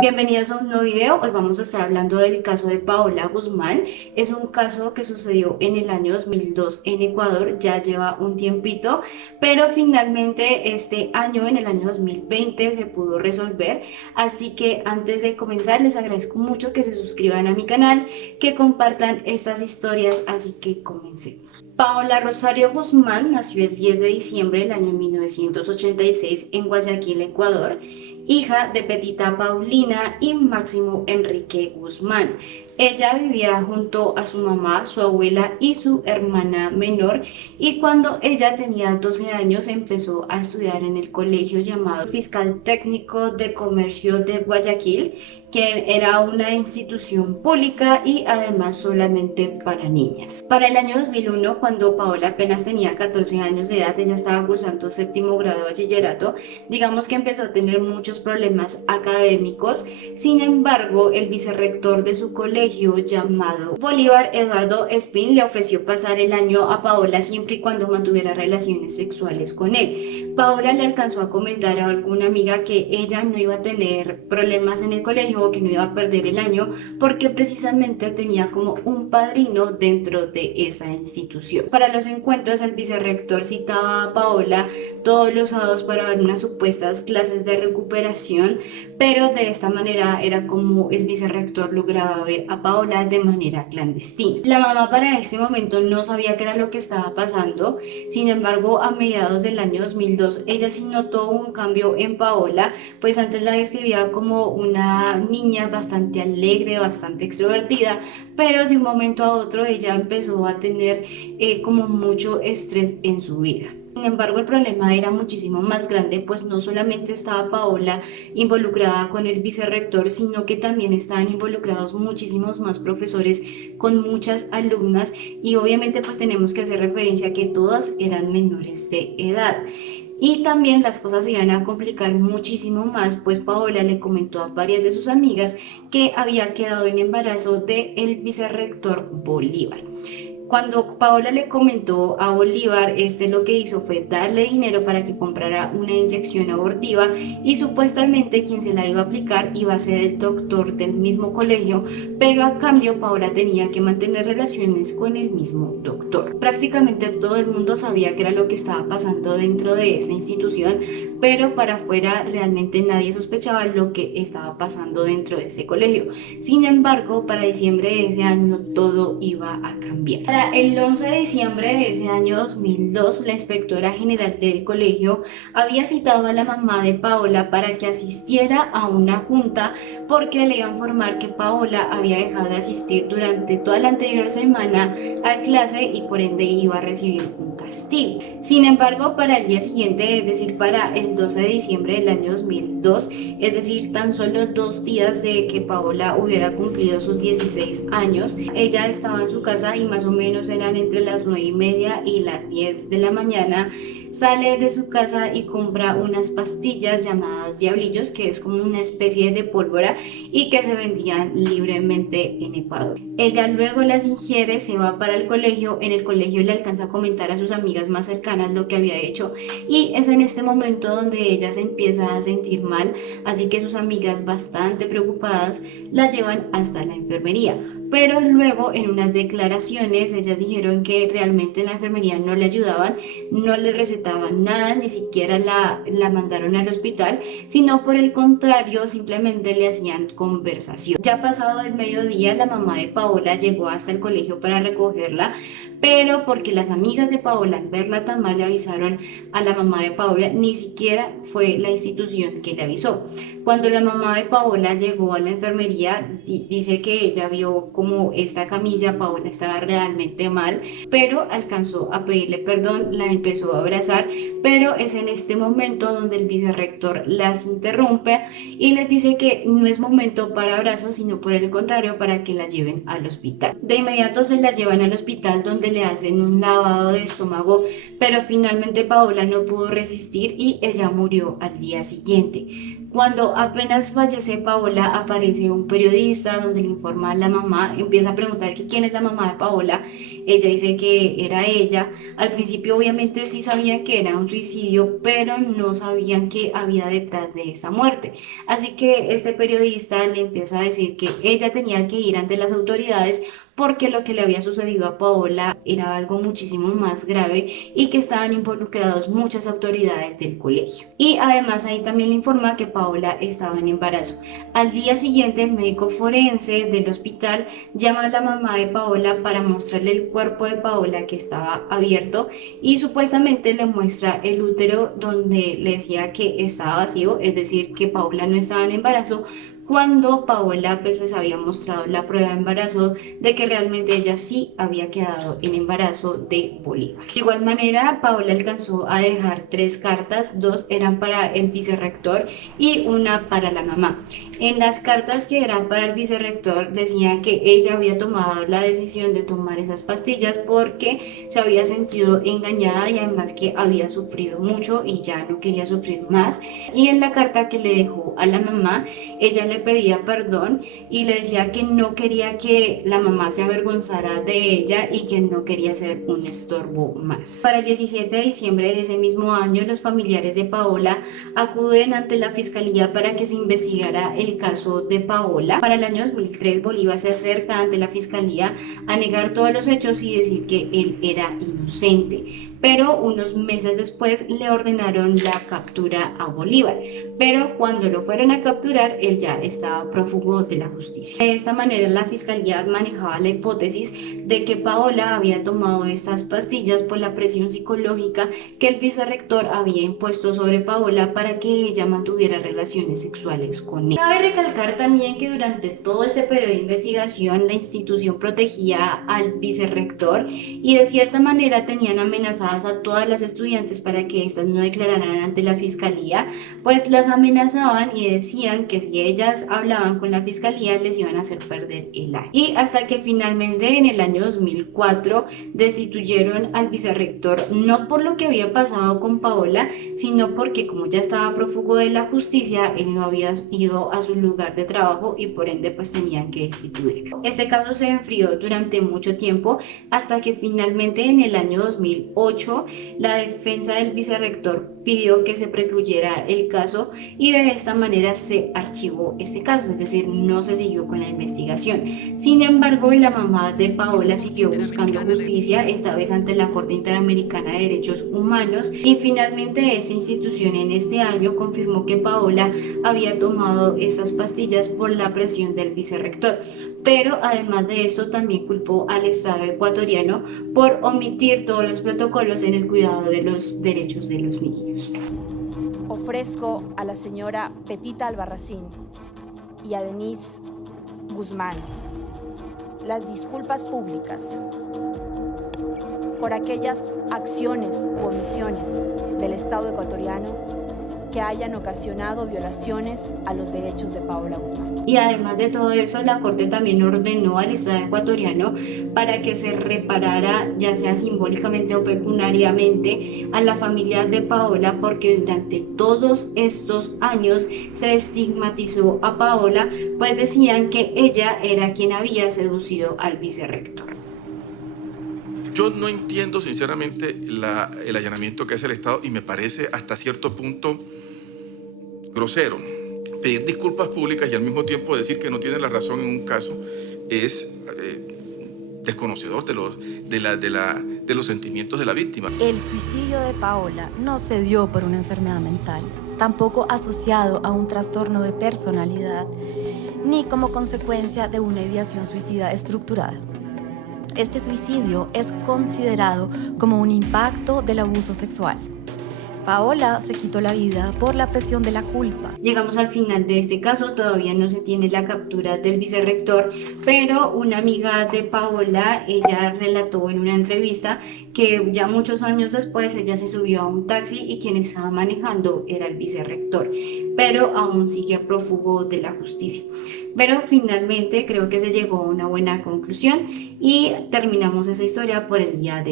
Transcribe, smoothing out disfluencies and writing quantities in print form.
Bienvenidos a un nuevo video. Hoy vamos a estar hablando del caso de Paola Guzmán. Es un caso que sucedió en el año 2002 en Ecuador, ya lleva un tiempito, pero finalmente este año, en el año 2020, se pudo resolver. Así que antes de comenzar, les agradezco mucho que se suscriban a mi canal, que compartan estas historias, así que comencemos. Paola Rosario Guzmán nació el 10 de diciembre del año 1986 en Guayaquil, Ecuador, hija de Petita Paulina y Máximo Enrique Guzmán. Ella vivía junto a su mamá, su abuela y su hermana menor, y cuando ella tenía 12 años empezó a estudiar en el colegio llamado Fiscal Técnico de Comercio de Guayaquil, que era una institución pública y además solamente para niñas. Para el año 2001, cuando Paola apenas tenía 14 años de edad, ella estaba cursando séptimo grado de bachillerato. Digamos que empezó a tener muchos problemas académicos. Sin embargo, el vicerrector de su colegio, llamado Bolívar Eduardo Espín, le ofreció pasar el año a Paola siempre y cuando mantuviera relaciones sexuales con él. Paola le alcanzó a comentar a alguna amiga que ella no iba a tener problemas en el colegio o que no iba a perder el año porque precisamente tenía como un padrino dentro de esa institución. Para los encuentros, el vicerrector citaba a Paola todos los sábados para ver unas supuestas clases de recuperación, pero de esta manera era como el vicerrector lograba ver a Paola de manera clandestina. La mamá para este momento no sabía qué era lo que estaba pasando. Sin embargo, a mediados del año 2002 ella sí notó un cambio en Paola, pues antes la describía como una niña bastante alegre, bastante extrovertida, pero de un momento a otro ella empezó a tener como mucho estrés en su vida. Sin embargo, el problema era muchísimo más grande, pues no solamente estaba Paola involucrada con el vicerrector, sino que también estaban involucrados muchísimos más profesores con muchas alumnas, y obviamente pues tenemos que hacer referencia a que todas eran menores de edad. Y también las cosas se iban a complicar muchísimo más, pues Paola le comentó a varias de sus amigas que había quedado en embarazo del vicerrector Bolívar. Cuando Paola le comentó a Bolívar, este lo que hizo fue darle dinero para que comprara una inyección abortiva, y supuestamente quien se la iba a aplicar iba a ser el doctor del mismo colegio, pero a cambio Paola tenía que mantener relaciones con el mismo doctor. Prácticamente todo el mundo sabía qué era lo que estaba pasando dentro de esa institución, pero para afuera realmente nadie sospechaba lo que estaba pasando dentro de este colegio. Sin embargo, para diciembre de ese año todo iba a cambiar. Para el 11 de diciembre de ese año 2002, la inspectora general del colegio había citado a la mamá de Paola para que asistiera a una junta porque le iba a informar que Paola había dejado de asistir durante toda la anterior semana a clase y por ende iba a recibir un castigo. Sin embargo, para el día siguiente, es decir, para el 12 de diciembre del año 2002, es decir, tan solo 2 días de que Paola hubiera cumplido sus 16 años, ella estaba en su casa y más o menos eran entre las 9:30 y las 10 de la mañana. Sale de su casa y compra unas pastillas llamadas diablillos, que es como una especie de pólvora y que se vendían libremente en Ecuador. Ella luego las ingiere, se va para el colegio. En el colegio le alcanza a comentar a sus amigas más cercanas lo que había hecho, y es en este momento donde ella se empieza a sentir mal, así que sus amigas, bastante preocupadas, la llevan hasta la enfermería. Pero luego en unas declaraciones ellas dijeron que realmente en la enfermería no le ayudaban, no le recetaban nada, ni siquiera la mandaron al hospital, sino por el contrario simplemente le hacían conversación. Ya pasado el mediodía, la mamá de Paola llegó hasta el colegio para recogerla, pero porque las amigas de Paola al verla tan mal le avisaron a la mamá de Paola, ni siquiera fue la institución que le avisó. Cuando la mamá de Paola llegó a la enfermería, dice que ella vio como esta camilla, Paola estaba realmente mal, pero alcanzó a pedirle perdón, la empezó a abrazar, pero es en este momento donde el vicerrector las interrumpe y les dice que no es momento para abrazos, sino por el contrario, para que la lleven al hospital. De inmediato se la llevan al hospital, donde le hacen un lavado de estómago, pero finalmente Paola no pudo resistir y ella murió al día siguiente. Cuando apenas fallece Paola, aparece un periodista donde le informa a la mamá, empieza a preguntar que quién es la mamá de Paola. Ella dice que era ella. Al principio obviamente sí sabían que era un suicidio, pero no sabían qué había detrás de esta muerte. Así que este periodista le empieza a decir que ella tenía que ir ante las autoridades porque lo que le había sucedido a Paola era algo muchísimo más grave y que estaban involucrados muchas autoridades del colegio. Y además ahí también le informa que Paola estaba en embarazo. Al día siguiente el médico forense del hospital llama a la mamá de Paola para mostrarle el cuerpo de Paola que estaba abierto y supuestamente le muestra el útero donde le decía que estaba vacío, es decir, que Paola no estaba en embarazo, cuando Paola pues les había mostrado la prueba de embarazo de que realmente ella sí había quedado en embarazo de Bolívar. De igual manera, Paola alcanzó a dejar 3 cartas, 2 eran para el vicerrector y una para la mamá. En las cartas que eran para el vicerrector decía que ella había tomado la decisión de tomar esas pastillas porque se había sentido engañada y además que había sufrido mucho y ya no quería sufrir más. Y en la carta que le dejó a la mamá, ella le pedía perdón y le decía que no quería que la mamá se avergonzara de ella y que no quería ser un estorbo más. Para el 17 de diciembre de ese mismo año, los familiares de Paola acuden ante la fiscalía para que se investigara el caso de Paola. Para el año 2003, Bolívar se acerca ante la fiscalía a negar todos los hechos y decir que él era inocente. Pero unos meses después le ordenaron la captura a Bolívar. Pero cuando lo fueron a capturar, él ya estaba prófugo de la justicia. De esta manera, la fiscalía manejaba la hipótesis de que Paola había tomado estas pastillas por la presión psicológica que el vicerrector había impuesto sobre Paola para que ella mantuviera relaciones sexuales con él. Cabe recalcar también que durante todo este periodo de investigación, la institución protegía al vicerrector y de cierta manera tenían amenazadas a todas las estudiantes para que éstas no declararan ante la fiscalía, pues las amenazaban y decían que si ellas hablaban con la fiscalía les iban a hacer perder el año. Y hasta que finalmente en el año 2004 destituyeron al vicerrector, no por lo que había pasado con Paola, sino porque como ya estaba prófugo de la justicia, él no había ido a su lugar de trabajo y por ende pues tenían que destituirlo. Este caso se enfrió durante mucho tiempo hasta que finalmente en el año 2008 la defensa del vicerrector pidió que se precluyera el caso y de esta manera se archivó este caso, es decir, no se siguió con la investigación. Sin embargo, la mamá de Paola siguió buscando justicia, esta vez ante la Corte Interamericana de Derechos Humanos, y finalmente esta institución en este año confirmó que Paola había tomado esas pastillas por la presión del vicerrector. Pero además de esto también culpó al Estado ecuatoriano por omitir todos los protocolos en el cuidado de los derechos de los niños. Ofrezco a la señora Petita Albarracín y a Denise Guzmán las disculpas públicas por aquellas acciones u omisiones del Estado ecuatoriano que hayan ocasionado violaciones a los derechos de Paola Guzmán. Y además de todo eso, la Corte también ordenó al Estado ecuatoriano para que se reparara, ya sea simbólicamente o pecuniariamente, a la familia de Paola, porque durante todos estos años se estigmatizó a Paola, pues decían que ella era quien había seducido al vicerrector. Yo no entiendo sinceramente el allanamiento que hace el Estado y me parece hasta cierto punto grosero. Pedir disculpas públicas y al mismo tiempo decir que no tiene la razón en un caso es desconocedor de los sentimientos de la víctima. El suicidio de Paola no se dio por una enfermedad mental, tampoco asociado a un trastorno de personalidad, ni como consecuencia de una ideación suicida estructurada. Este suicidio es considerado como un impacto del abuso sexual. Paola se quitó la vida por la presión de la culpa. Llegamos al final de este caso, todavía no se tiene la captura del vicerrector, pero una amiga de Paola, ella relató en una entrevista que ya muchos años después ella se subió a un taxi y quien estaba manejando era el vicerrector, pero aún sigue prófugo de la justicia. Pero finalmente creo que se llegó a una buena conclusión y terminamos esa historia por el día de hoy.